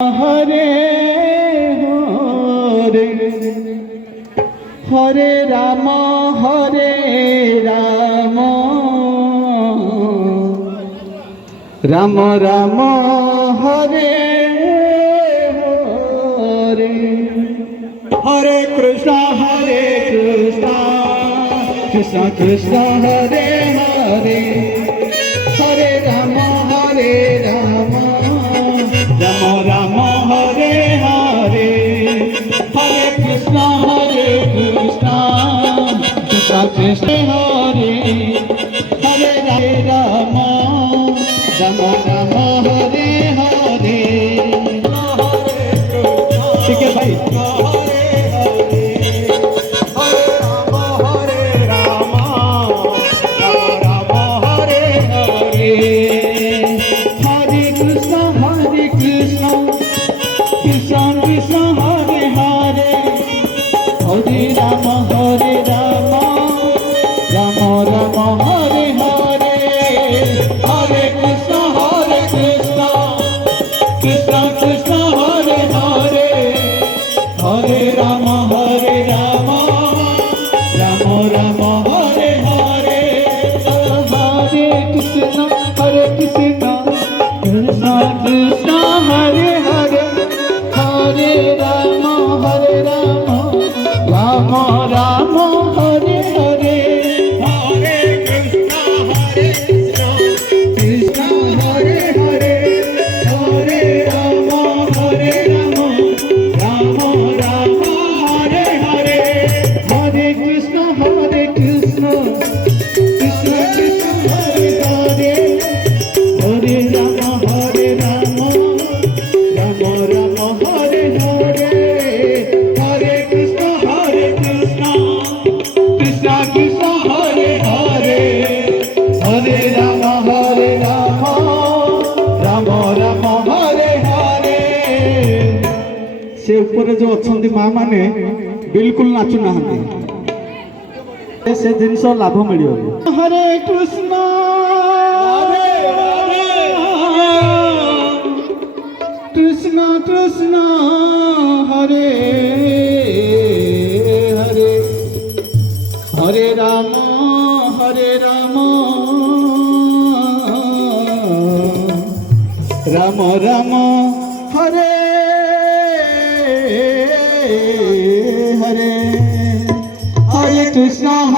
हरे हरे हरे राम राम राम हरे हरे हरे कृष्ण कृष्ण कृष्ण हरे हरे हरे राम राम राम हरे हरे हरे कृष्ण कृष्ण कृष्ण हरे हरे राम राम राम हरे हरे ठीक है भाई। से ऊपर जो अच्छा माँ मैंने बिल्कुल नाचु ना से जिनस लाभ मिल हरे कृष्ण कृष्ण कृष्ण हरे हरे हरे राम राम राम हरे हरे हरे कृष्ण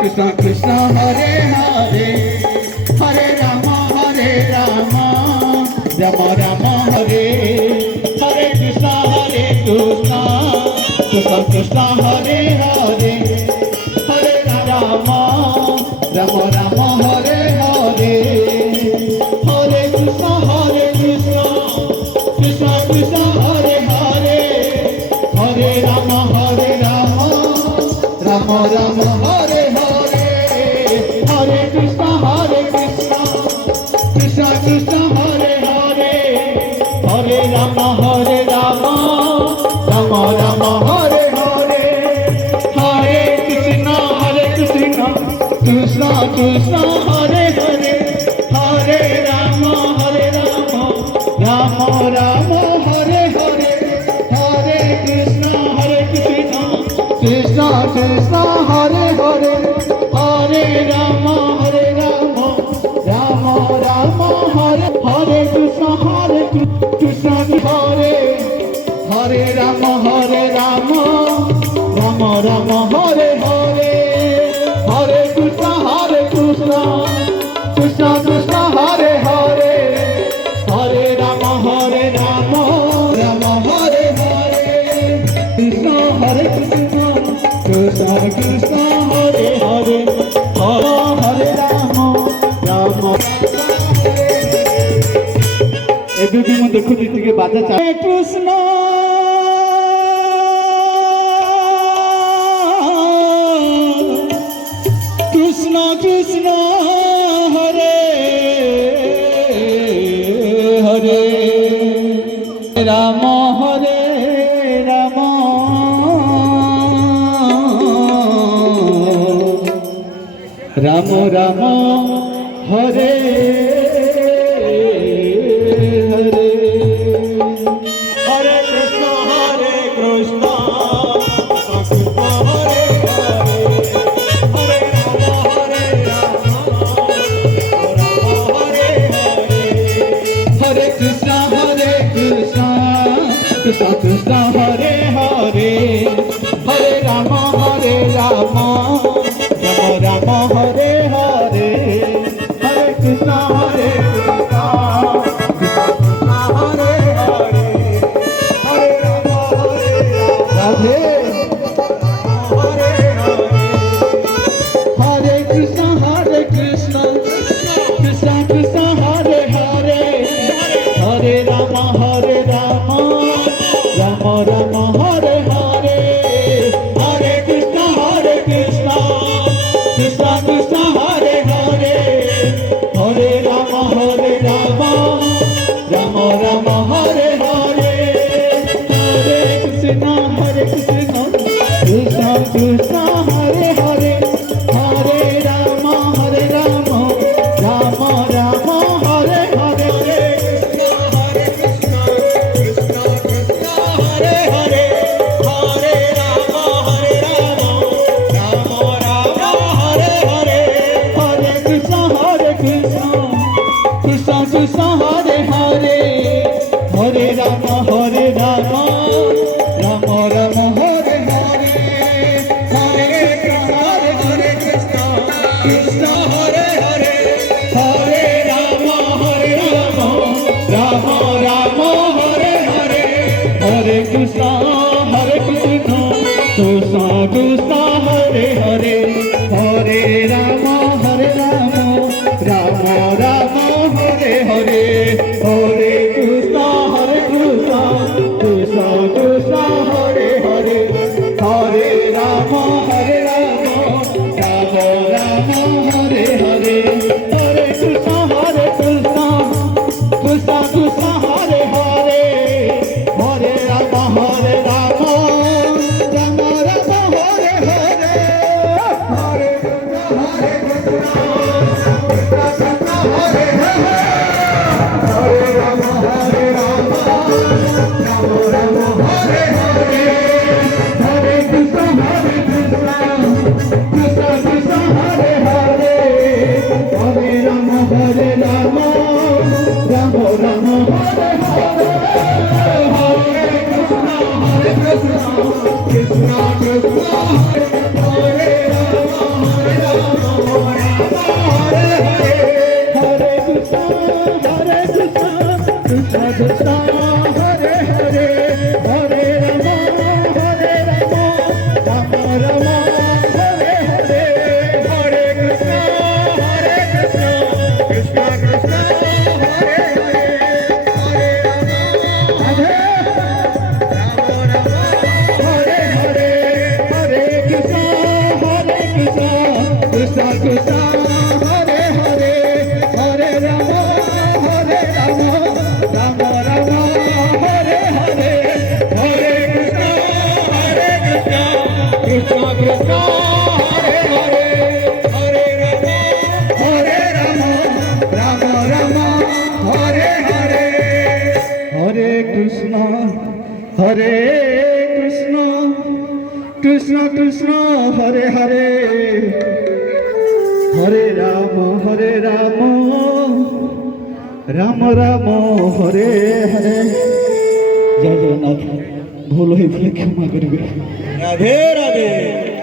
कृष्ण कृष्ण हरे हरे हरे राम राम राम हरे हरे कृष्ण कृष्ण कृष्ण हरे हरे हरे राम राम हरे हरे हरे कृष्ण कृष्ण कृष्ण हरे हरे हरे राम राम राम हरे हरे हरे कृष्ण कृष्ण कृष्ण हरे हरे हरे राम राम राम हरे हरे हरे कृष्ण कृष्ण कृष्ण हरे हरे हरे राम राम राम हरे हरे हरे कृष्ण कृष्ण कृष्ण हरे हरे हरे राम राम राम हरे हरे कृष्ण हरे हरे राम राम राम हरे हरे हरे कृष्ण कृष्ण कृष्ण हरे हरे हरे राम राम हरे हरे कृष्ण कृष्ण कृष्ण हरे हरे हरे राम एबे भी मैं देखु दी बाजा चाहे कृष्ण कृष्ण कृष्ण हरे हरे राम राम राम हरे हरे हरे कृष्णा कृष्णा कृष्णा हरे हरे हरे राम राम राम हरे हरे हरे कृष्णा कृष्णा कृष्णा हरे हरे हरे राम राधे हरे हरे हरे कृष्णा कृष्णा कृष्णा हरे हरे हरे राम राम राम हरे हरे हरे कृष्णा कृष्णा कृष्णा हरे हरे हरे राम राम राम हरे हरे हरे कृष्णा कृष्णा कृष्णा हरे हरे हरे राम राम राम हरे हरे हरे कृष्णा कृष्णा हरे हरे हरे राम राम हरे हरे हरे कृष्णा कृष्णा कृष्णा हरे हरे हरे राम राम राम हरे हरे हरे कृष्णा कृष्णा हरे हरे हरे राम राम हरे हरे हरे कृष्णा कृष्णा कृष्णा हरे हरे हरे राम राम हरे हरे हरे कृष्णा कृष्णा कृष्णा हरे हरे हरे राम राम हरे हरे हरे कृष्णा कृष्णा कृष्णा हरे हरे हरे राम हरे हरे हरे कृष्णा कृष्णा हरे हरे कृष्णा कृष्णा हरे हरे हरे राम राम हरे हरे हरे कृष्णा कृष्णा कृष्णा हरे हरे हरे राम हरे हरे हरे कृष्णा कृष्णा कृष्णा हरे हरे हरे राम राम हरे हरे हरे कृष्णा कृष्णा हरे हरे हरे राम राम हरे हरे हरे कृष्णा कृष्णा हरे हरे हरे राम राम हरे हरे जय जगन्नाथ भूल होइथिले क्षमा करिबे राधे राधे।